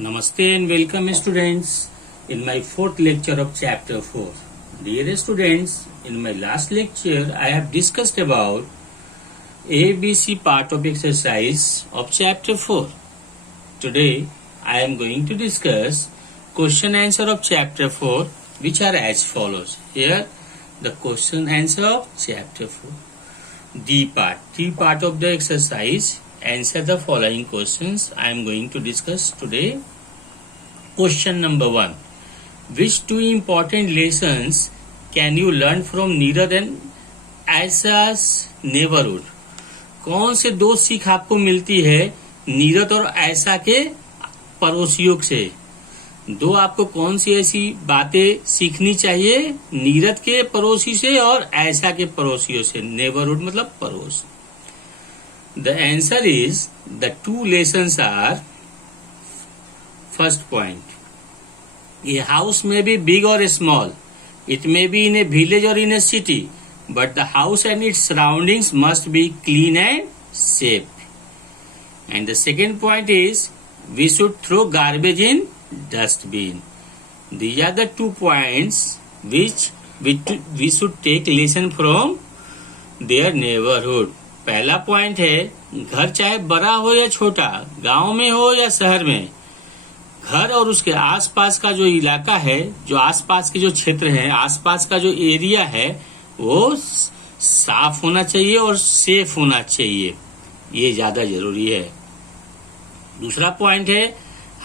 Namaste and welcome students in my fourth lecture of chapter 4. Dear students, in my last lecture I have discussed about ABC part of exercise of chapter 4. Today I am going to discuss question answer of chapter 4 which are as follows. Here the question answer of chapter 4. D part of the exercise. Answer the following questions I am going to discuss today. Question number 1. Which two important lessons can you learn from Neeraj and Aisha's neighborhood? कौन से दो सीख आपको मिलती है नीरज और आयशा के पड़ोसियों से? दो आपको कौन सी ऐसी बातें सीखनी चाहिए नीरज के पड़ोसी से और आयशा के पड़ोसियों से? नेबरहुड मतलब पड़ोस. The answer is the two lessons are, first point, a house may be big or small, it may be in a village or in a city, but the house and its surroundings must be clean and safe. And the second point is, we should throw garbage in dustbin. These are the 2 points which we should take lesson from their neighborhood. पहला point है, घर चाहे बड़ा हो या छोटा, गांव में हो या शहर में, घर और उसके आसपास का जो इलाका है, जो आसपास के जो क्षेत्र है, आसपास का जो एरिया है, वो साफ होना चाहिए और सेफ होना चाहिए. ये ज्यादा जरूरी है. दूसरा पॉइंट है,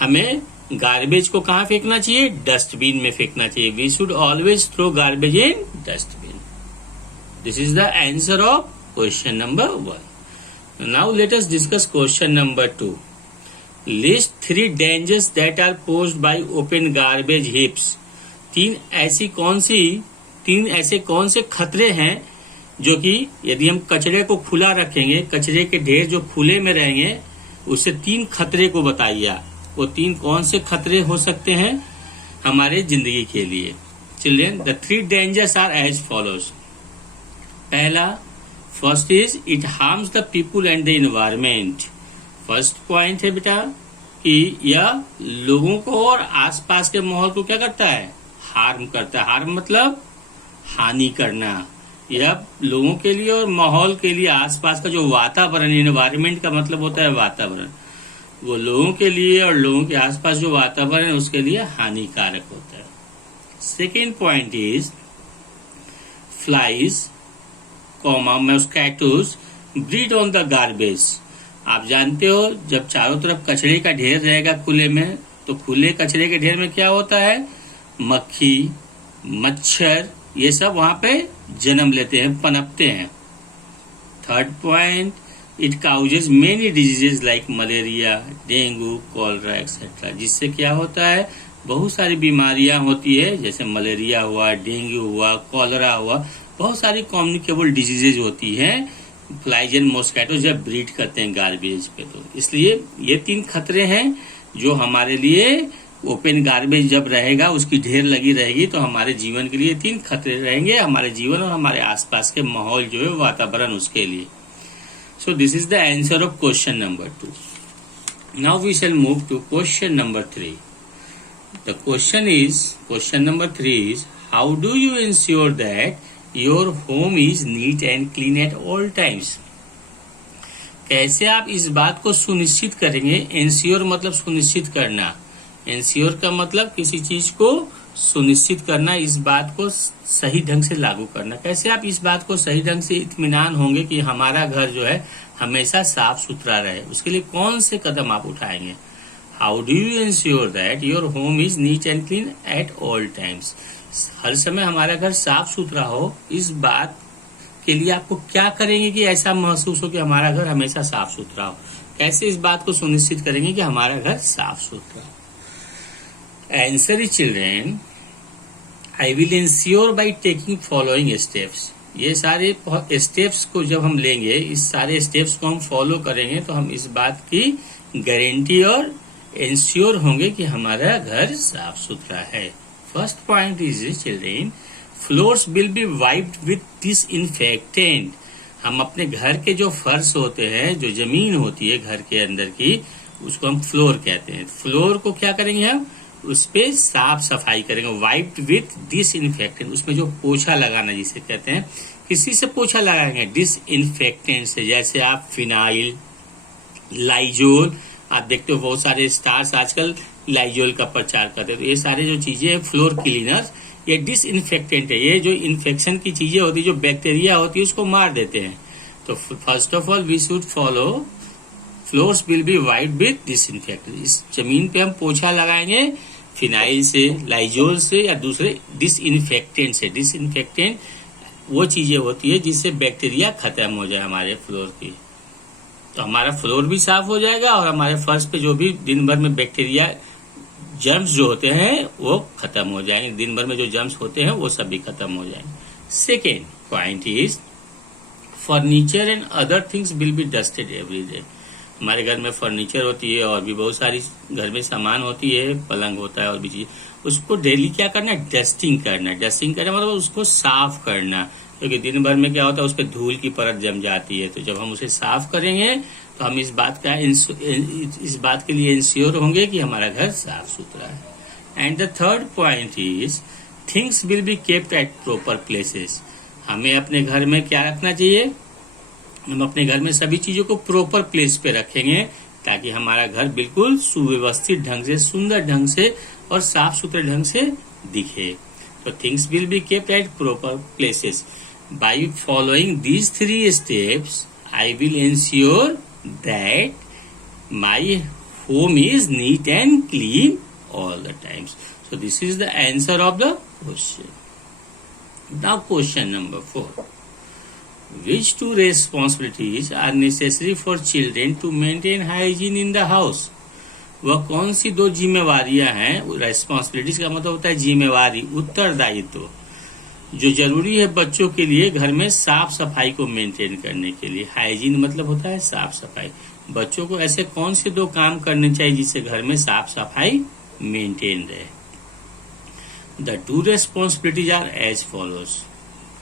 हमें गार्बेज को कहाँ फेंकना चाहिए? डस्टबिन में फेंकना चाहिए. We should always throw garbage in dustbin. This is the answer of question number 1. Now let us discuss question number 2. List 3 dangers that are posed by open garbage heaps. तीन ऐसे कौन से खतरे हैं जो कि यदि हम कचरे को खुला रखेंगे, कचरे के ढेर जो खुले में रहेंगे, उससे 3 खतरे को बताइए. वो 3 कौन से खतरे हो सकते हैं हमारे जिंदगी के लिए? Children, the 3 dangers are as follows. पहला, first is it harms the people and the environment. First point है बेटा कि यह लोगों को और आसपास के माहौल को क्या करता है? हार्म करता है. हार्म मतलब हानि करना. यह लोगों के लिए और माहौल के लिए, आसपास का जो वातावरण, इन्वायरमेंट का मतलब होता है वातावरण, वो लोगों के लिए और लोगों के आसपास जो वातावरण है उसके लिए हानिकारक होता है. Second point is flies mosquitoes breed on the garbage. आप जानते हो, जब चारों तरफ कचरे का ढेर रहेगा खुले में, तो खुले कचरे के ढेर में क्या होता है? मक्खी, मच्छर, ये सब वहां पे जन्म लेते हैं, पनपते हैं. Third point, it causes many diseases like malaria, dengue, cholera etcetera. जिससे क्या होता है? बहुत सारी बीमारियां होती है, जैसे मलेरिया हुआ, डेंगू हुआ, कॉलरा हुआ, बहुत सारी कम्युनिकेबल डिजीजेज होती हैं. फ्लाइज एंड मॉस्किटो जब ब्रीड करते हैं गार्बेज पे, तो इसलिए ये 3 खतरे हैं जो हमारे लिए ओपन गार्बेज जब रहेगा, उसकी ढेर लगी रहेगी, तो हमारे जीवन के लिए 3 खतरे रहेंगे, हमारे जीवन और हमारे आसपास के माहौल जो है, वातावरण, उसके लिए. So this is the answer of question number 2. Now we shall move to question number 3. The question number 3 is, how do you ensure that your home is neat and clean at all times. कैसे आप इस बात को सुनिश्चित करेंगे? Ensure मतलब सुनिश्चित करना. इंश्योर का मतलब किसी चीज को सुनिश्चित करना, इस बात को सही ढंग से लागू करना. कैसे आप इस बात को सही ढंग से इत्मीनान होंगे कि हमारा घर जो है हमेशा साफ सुथरा रहे? उसके लिए कौन से कदम आप उठाएंगे? How do you ensure that your home is neat and clean at all times. हर समय हमारा घर साफ सुथरा हो, इस बात के लिए आपको क्या करेंगे कि ऐसा महसूस हो कि हमारा घर हमेशा साफ सुथरा हो? कैसे इस बात को सुनिश्चित करेंगे कि हमारा घर साफ सुथरा हो? Answer is, children, I will ensure by taking following steps. ये सारे स्टेप्स को जब हम लेंगे, इस सारे स्टेप्स को हम फॉलो करेंगे, तो हम इस बात की गारंटी और इंश्योर होंगे कि हमारा घर साफ सुथरा है. First point is, children, floors will be wiped with disinfectant. हम अपने घर के जो फर्श होते हैं, जो जमीन होती है घर के अंदर की, उसको हम फ्लोर कहते हैं। फ्लोर को क्या करेंगे हम, उस पे साफ सफाई करेंगे, वाइप्ड विथ डिसइंफेक्टेंट। उसमें जो पोछा लगाना जिसे कहते हैं, किसी से पोछा लगाएंगे, डिसइंफेक्टेंट से। जैसे आप फिनाइल, लाइजोल, आप देखते हो बहुत सारे स्टार्स आजकल लाइजोल का प्रचार करते हैं। तो ये सारे जो चीजें हैं फ्लोर क्लीनर, ये डिसइंफेक्टेंट है। ये जो इन्फेक्शन की चीजें होती है, जो बैक्टीरिया होती है, उसको मार देते हैं। तो first of all we should follow floors will be wiped with disinfectant. इस जमीन पे हम पोछा लगाएंगे फिनाइल से, लाइजोल से या दूसरे डिसइंफेक्टेंट से। डिसइंफेक्टेंट वो चीजें होती है जिससे बैक्टीरिया खत्म हो जाए हमारे फ्लोर की। तो हमारा फ्लोर भी साफ हो जाएगा और हमारे फर्श पे जो भी दिन भर में बैक्टीरिया जर्म्स जो होते हैं वो खत्म हो जाएंगे। दिन भर में जो जर्म्स होते हैं वो सब भी खत्म हो जाएंगे। Second point is furniture and other things will be dusted every day. हमारे घर में फर्नीचर होती है और भी बहुत सारी घर में सामान होती है, पलंग होता है और भी चीज, उसको डेली क्या करना है, डस्टिंग करना। डस्टिंग करना मतलब उसको साफ करना, क्योंकि दिन भर में क्या होता है उस पर धूल की परत जम जाती है। तो जब हम उसे साफ करेंगे तो हम इस बात के लिए इंश्योर होंगे कि हमारा घर साफ सुथरा है। And the third point is things will be kept at proper places. हमें अपने घर में क्या रखना चाहिए, हम अपने घर में सभी चीजों को प्रॉपर प्लेस पे रखेंगे ताकि हमारा घर बिल्कुल सुव्यवस्थित ढंग से, सुंदर ढंग से और साफ सुथरे ढंग से दिखे। तो things will be kept at proper places. By following these 3 steps I will ensure that my home is neat and clean all the times. So this is the answer of the question. Now question number 4. Which 2 responsibilities are necessary for children to maintain hygiene in the house? वह कौन सी 2 जिम्मेवारियां हैं, responsibilities का मतलब होता है जिम्मेवारी, उत्तरदायित्व, जो जरूरी है बच्चों के लिए घर में साफ सफाई को मेंटेन करने के लिए। हाइजीन मतलब होता है साफ सफाई। बच्चों को ऐसे कौन से 2 काम करने चाहिए जिससे घर में साफ सफाई मेंटेन रहे। The 2 responsibilities are as follows.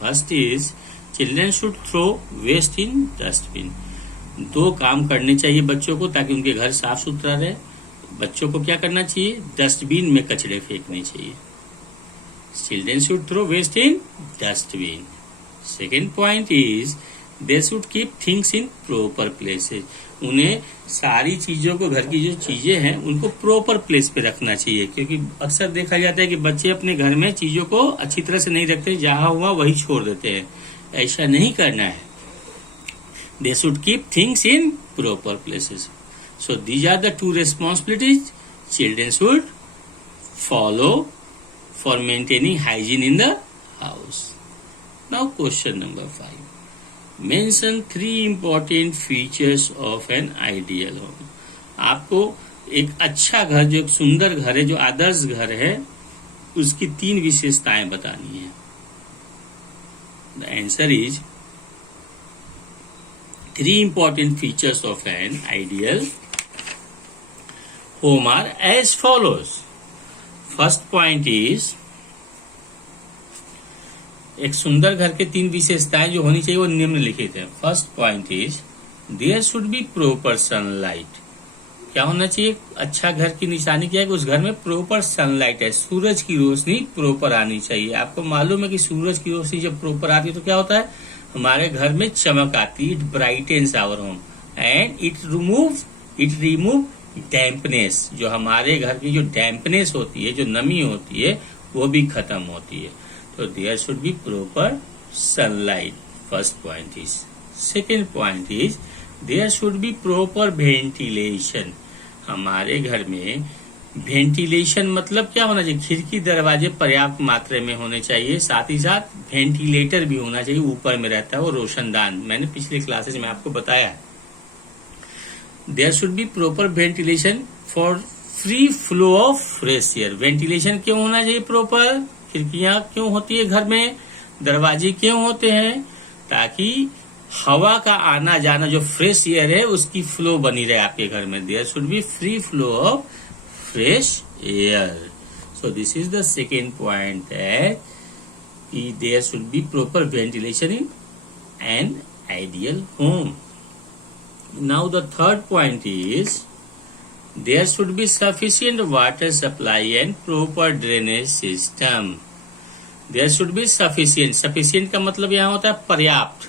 First is children should throw waste in dustbin. 2 काम करने चाहिए बच्चों को ताकि उनके घर साफ सुथरा रहे। बच्चों को क्या करना चाहिए, डस्टबिन में कचरे फेंकने चाहिए। Children should throw waste in dustbin. Second point is they should keep things in proper places. उन्हें सारी चीजों को, घर की जो चीजें हैं उनको प्रॉपर प्लेस पे रखना चाहिए, क्योंकि अक्सर देखा जाता है कि बच्चे अपने घर में चीजों को अच्छी तरह से नहीं रखते, जहां हुआ वही छोड़ देते हैं। ऐसा नहीं करना है। They should keep things in proper places. So these are the 2 responsibilities children should follow for maintaining hygiene in the house. Now question number 5. Mention 3 important features of an ideal home. आपको एक अच्छा घर, जो एक सुंदर घर है, जो आदर्श घर है, उसकी 3 विशेषताएं बतानी है। The answer is 3 important features of an ideal home are as follows. First point is एक सुंदर घर के 3 विशेषताएं जो होनी चाहिए वो निम्नलिखित है। First point is there should be proper sunlight. क्या होना चाहिए, अच्छा घर की निशानी क्या है कि उस घर में प्रॉपर सनलाइट है, सूरज की रोशनी प्रॉपर आनी चाहिए। आपको मालूम है कि सूरज की रोशनी जब प्रॉपर आती है तो क्या होता है, हमारे घर में चमक आती है। It brightens our home and it remove dampness. जो हमारे घर की जो डैम्पनेस होती है, जो नमी होती है, वो भी खत्म होती है। तो there should be proper sunlight, first point is. Second point is there should be proper ventilation. हमारे घर में वेंटिलेशन मतलब क्या होना चाहिए, खिड़की दरवाजे पर्याप्त मात्रा में होने चाहिए, साथ ही साथ वेंटिलेटर भी होना चाहिए, ऊपर में रहता है वो रोशनदान। मैंने पिछले क्लासेज में आपको बताया है। There should be proper ventilation for free flow of fresh air. Ventilation क्यों होना चाहिए प्रॉपर, खिड़कियां क्यों होती है घर में, दरवाजे क्यों होते हैं, ताकि हवा का आना जाना, जो फ्रेश एयर है उसकी फ्लो बनी रहे आपके घर में। There should be free flow of fresh air. So this is the second point है कि there should be proper ventilation in an ideal home. Now the third point is There should be sufficient water supply and proper drainage system. There should be sufficient. Sufficient का मतलब यहाँ होता है पर्याप्त.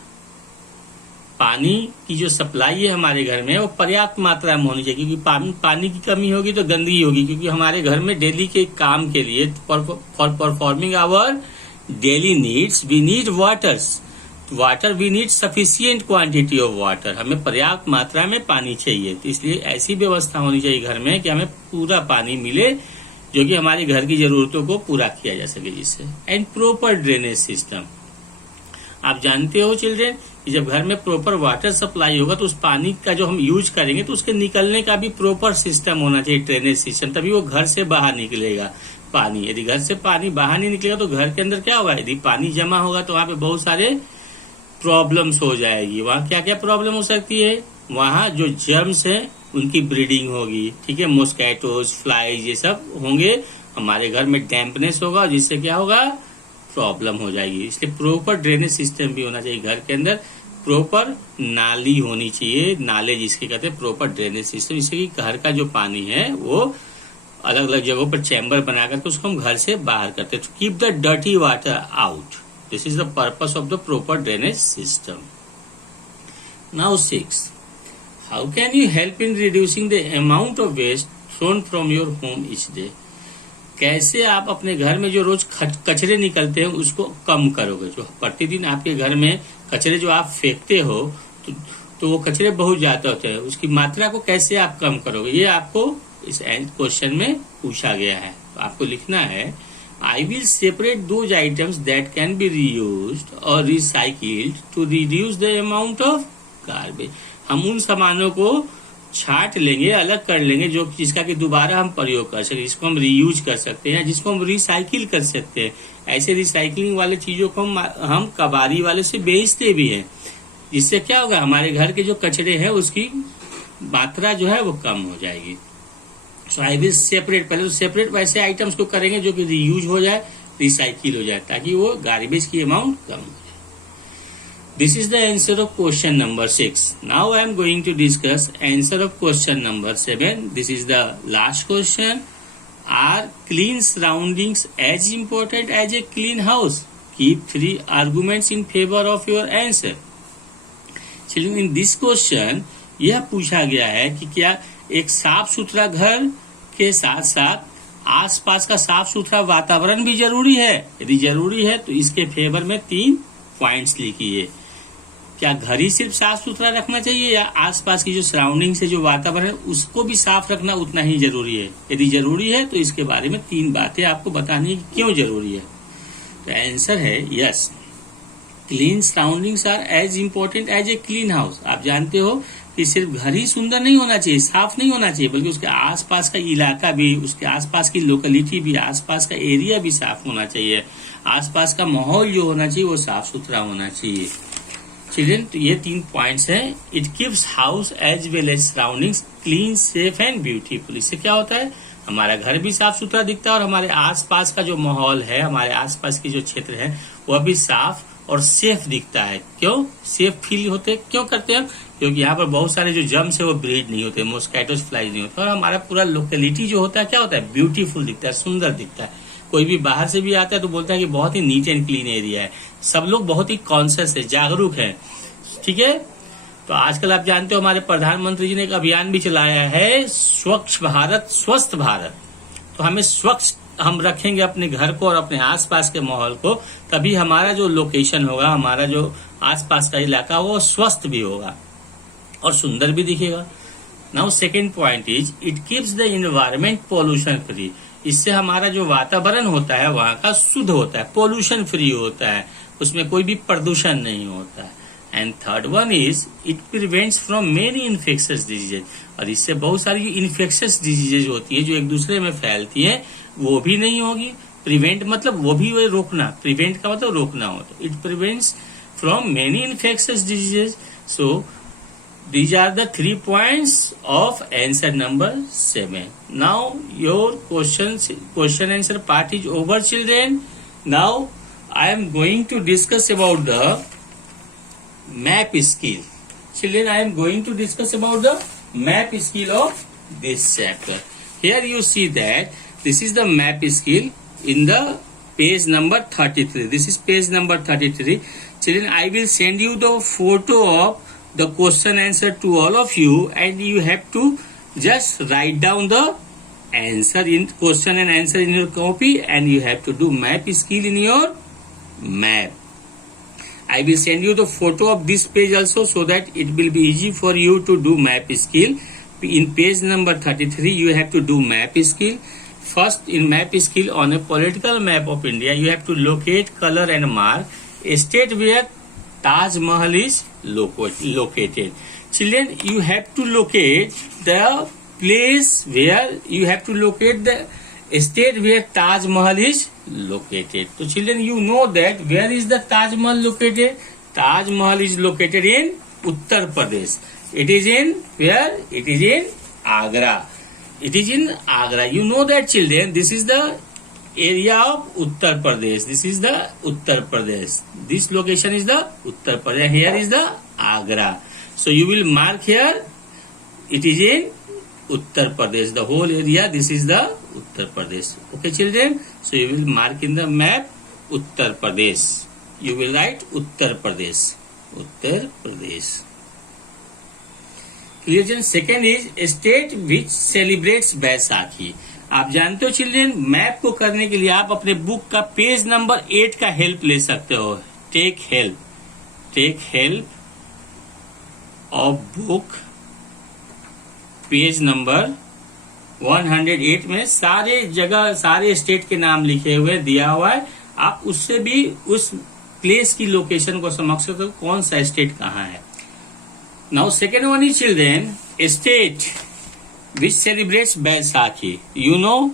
पानी की जो सप्लाई है हमारे घर में वो पर्याप्त मात्रा में होनी चाहिए, क्योंकि पानी की कमी होगी तो गंदगी होगी, क्योंकि हमारे घर में डेली के काम के लिए for performing our daily needs we need water we need sufficient quantity of water. हमें पर्याप्त मात्रा में पानी चाहिए, तो इसलिए ऐसी व्यवस्था होनी चाहिए घर में कि हमें पूरा पानी मिले जो कि हमारे घर की जरूरतों को पूरा किया जा सके जिससे. And proper drainage system. आप जानते हो चिल्ड्रेन कि जब घर में प्रॉपर वाटर सप्लाई होगा तो उस पानी का जो हम यूज करेंगे तो उसके निकलने का भी प्रॉपर सिस्टम होना चाहिए, ड्रेनेज सिस्टम, तभी वो घर से बाहर निकलेगा पानी. यदि घर से पानी बाहर नहीं निकलेगा तो घर के अंदर क्या होगा, यदि पानी जमा होगा तो वहां पे बहुत सारे प्रॉब्लम्स हो जाएगी. वहां क्या क्या प्रॉब्लम हो सकती है, वहां जो जर्म्स है उनकी ब्रीडिंग होगी, ठीक है, मॉस्किटोज, फ्लाइज, ये सब होंगे. हमारे घर में डैम्पनेस होगा जिससे क्या होगा, प्रॉब्लम हो जाएगी. इसलिए प्रॉपर ड्रेनेज सिस्टम भी होना चाहिए घर के अंदर. प्रॉपर नाली होनी चाहिए, नाले जिसके कहते हैं प्रॉपर ड्रेनेज सिस्टम, जिससे कि घर का जो पानी है वो अलग अलग जगहों पर चैम्बर बना करके उसको हम घर से बाहर करते हैं. To keep the dirty water out. This is the purpose of the proper drainage system. Now 6. How can you help in reducing the amount of waste thrown from your home each day. कैसे आप अपने घर में जो रोज कचरे निकलते हैं उसको कम करोगे. जो प्रतिदिन आपके घर में कचरे जो आप फेंकते हो तो वो कचरे बहुत ज्यादा होते हैं, उसकी मात्रा को कैसे आप कम करोगे, ये आपको इस क्वेश्चन में पूछा गया है. तो आपको लिखना है, I will separate those items that can be reused और recycled to reduce the amount of garbage. हम उन सामानों को छाट लेंगे, अलग कर लेंगे जो जिसका कि दोबारा हम प्रयोग कर सकते, जिसको हम रीयूज कर सकते हैं, जिसको हम रिसाइकिल कर सकते हैं. ऐसे रिसाइकलिंग वाले चीजों को हम कबाड़ी वाले से बेचते भी हैं, जिससे क्या होगा, हमारे घर के जो कचरे हैं उसकी मात्रा जो है वो कम हो जाएगी. सो आई विल सेपरेट. पहले तो सेपरेट वैसे आइटम्स को करेंगे जो कि रीयूज हो जाए, रिसाइकिल हो जाए, ताकि वो गार्बेज की अमाउंट कम हो. This is the answer of question number 6. Now I am going to discuss answer of question number 7. This is the last question. Are clean surroundings as important as a clean house? Keep 3 arguments in favor of your answer. Children, in this question यह पूछा गया है कि क्या एक साफ सुथरा घर के साथ साथ आसपास का साफ सुथरा वातावरण भी जरूरी है. यदि जरूरी है तो इसके फेवर में 3 पॉइंट्स लिखिए. क्या घर ही सिर्फ साफ सुथरा रखना चाहिए या आसपास की जो सराउंडिंग से जो वातावरण है उसको भी साफ रखना उतना ही जरूरी है. यदि जरूरी है तो इसके बारे में 3 बातें आपको बतानी है कि क्यों जरूरी है. तो आंसर है yes, clean surroundings are as important as a clean house. आप जानते हो कि सिर्फ घर ही सुंदर नहीं होना चाहिए, साफ नहीं होना चाहिए, बल्कि उसके आसपास का इलाका भी, उसके आसपास की लोकेलिटी भी, आसपास का एरिया भी साफ होना चाहिए. आसपास का माहौल जो होना चाहिए वो साफ सुथरा होना चाहिए. चिल्ड्रन, तो ये 3 पॉइंट्स हैं. It keeps house as well as surroundings clean, safe and beautiful. इससे क्या होता है, हमारा घर भी साफ सुथरा दिखता है और हमारे आसपास का जो माहौल है, हमारे आसपास की जो क्षेत्र है वह भी साफ और सेफ दिखता है. क्यों सेफ फील होते, क्यों करते हैं, क्योंकि यहाँ पर बहुत सारे जो जर्म्स है वो ब्रीड नहीं होते, मॉस्किटोज, फ्लाइज नहीं होते, और हमारा पूरा लोकेलिटी जो होता है क्या होता है, ब्यूटीफुल दिखता है, सुंदर दिखता है. कोई भी बाहर से भी आता है तो बोलता है कि बहुत ही नीट एंड क्लीन एरिया है. सब लोग बहुत ही कॉन्शियस है, जागरूक है. ठीक है. तो आजकल आप जानते हो हमारे प्रधानमंत्री जी ने एक अभियान भी चलाया है, स्वच्छ भारत स्वस्थ भारत. तो हमें स्वच्छ हम रखेंगे अपने घर को और अपने आसपास के माहौल को, तभी हमारा जो लोकेशन होगा, हमारा जो आसपास का इलाका वो स्वस्थ भी होगा और सुंदर भी दिखेगा. Now second point is it keeps the environment pollution free. इससे हमारा जो वातावरण होता है वहां का शुद्ध होता है, पोल्यूशन फ्री होता है, उसमें कोई भी प्रदूषण नहीं होता है. And third one is it prevents from many infectious diseases. और इससे बहुत सारी इन्फेक्शियस डिजीजेज होती है जो एक दूसरे में फैलती है वो भी नहीं होगी. प्रिवेंट मतलब वो भी वो रोकना, प्रिवेंट का मतलब रोकना होता है. It prevents from many infectious diseases. So these are the 3 points of answer number 7. Now your question answer part is over, children. Now I am going to discuss about the map skill. Children, I am going to discuss about the map skill of this chapter. Here you see that this is the map skill in the page number 33. This is page number 33. Children, I will send you the photo of the question answer to all of you, and you have to just write down the answer in question and answer in your copy, and you have to do map skill in your map. I will send you the photo of this page also, so that it will be easy for you to do map skill. In page number 33 you have to do map skill. First, in map skill, on a political map of India, you have to locate, color and mark a state where Taj Mahal is located. Children, you have to locate the place where you have to locate the state where Taj Mahal is located. So children, you know that where is the Taj Mahal located? Taj Mahal is located in Uttar Pradesh. It is in where? It is in Agra. It is in Agra. You know that, children, this is the area of Uttar Pradesh. This is the Uttar Pradesh. This location is the Uttar Pradesh. Here is the Agra. So you will mark here. It is in Uttar Pradesh. The whole area. This is the Uttar Pradesh. Okay, children. So you will mark in the map Uttar Pradesh. You will write Uttar Pradesh. Uttar Pradesh. Clear. Second is state which celebrates Baisakhi. आप जानते हो children, map को करने के लिए आप अपने book का पेज नंबर 8 का हेल्प ले सकते हो। Take help of book page number 108 में सारे जगह सारे स्टेट के नाम लिखे हुए दिया हुआ है। आप उससे भी उस प्लेस की लोकेशन को समझ सकते हो, कौन सा स्टेट कहाँ है। Now second one is children, a state which celebrates Baisakhi. You know,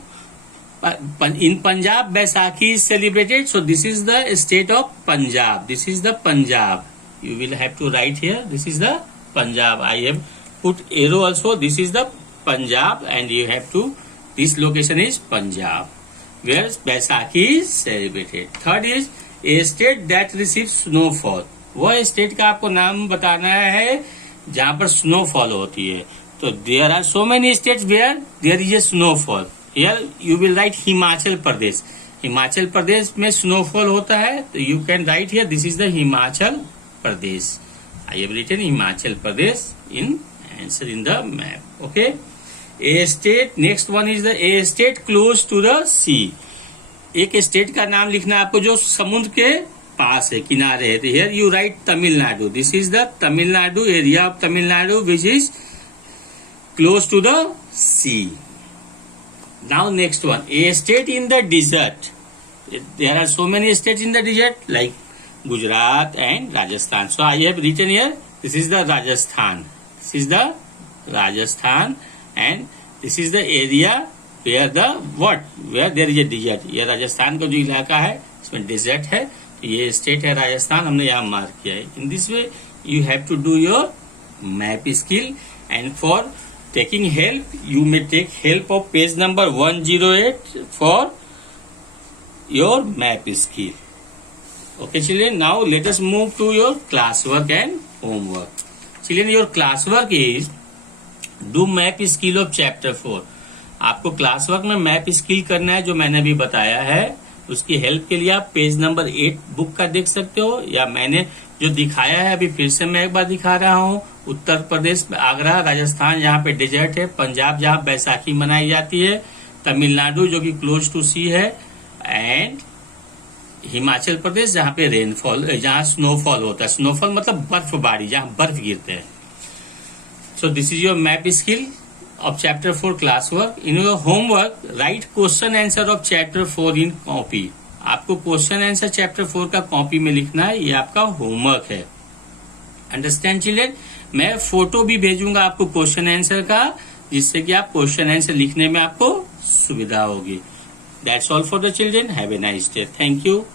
in Punjab Baisakhi is celebrated. So this is the state of Punjab. This is the Punjab. You will have to write here. This is the Punjab. I have put arrow also. This is the Punjab, and you have to. This location is Punjab, where Baisakhi is celebrated. Third is a state that receives snowfall. वह state का आपको नाम बताना है जहां पर snowfall होती है। तो there are so many states where there is a snowfall. Here you will write Himachal Pradesh. Himachal Pradesh में स्नोफॉल होता है, तो you can write here this is the Himachal Pradesh. I have written Himachal Pradesh in answer in the map. Okay, a state, next one is the a state close to the sea. एक स्टेट का नाम लिखना आपको जो समुद्र के पास है, किनारे है। तो here you write Tamil Nadu. This is the Tamil Nadu, area of Tamil Nadu which is close to the sea. Now next one, a state in the desert. There are so many states in the desert like Gujarat and Rajasthan. So I have written here this is the Rajasthan. This is the Rajasthan and this is the area where the what where there is a desert. ये राजस्थान का जो इलाका है इसमें dessert है, ये state है राजस्थान, हमने यहाँ मार्क किया है। In this way you have to do your map skill, and for taking help you may take help of page number 108 for your map skill. Okay children, now let us move to your class work and homework. Children, your class work is do map skill of chapter 4। आपको class work में map skill करना है, जो मैंने अभी बताया है। उसकी हेल्प के लिए आप पेज नंबर 8 बुक का देख सकते हो, या मैंने जो दिखाया है अभी फिर से मैं एक बार दिखा रहा हूँ। उत्तर प्रदेश, आगरा, राजस्थान जहाँ पे डेजर्ट है, पंजाब जहाँ बैसाखी मनाई जाती है, तमिलनाडु जो कि क्लोज टू सी है, एंड हिमाचल प्रदेश जहाँ पे रेनफॉल, जहाँ स्नोफॉल होता है। स्नोफॉल मतलब बर्फबारी, जहाँ बर्फ गिरते हैं। सो this is your map skill of chapter 4 classwork. In your homework, write question answer of chapter 4 in copy. आपको क्वेश्चन आंसर चैप्टर 4 का कॉपी में लिखना है, ये आपका होमवर्क है। Understand children? मैं फोटो भी भेजूंगा आपको क्वेश्चन आंसर का, जिससे कि आप क्वेश्चन आंसर लिखने में आपको सुविधा होगी। That's all for the children. Have a nice day. Thank you.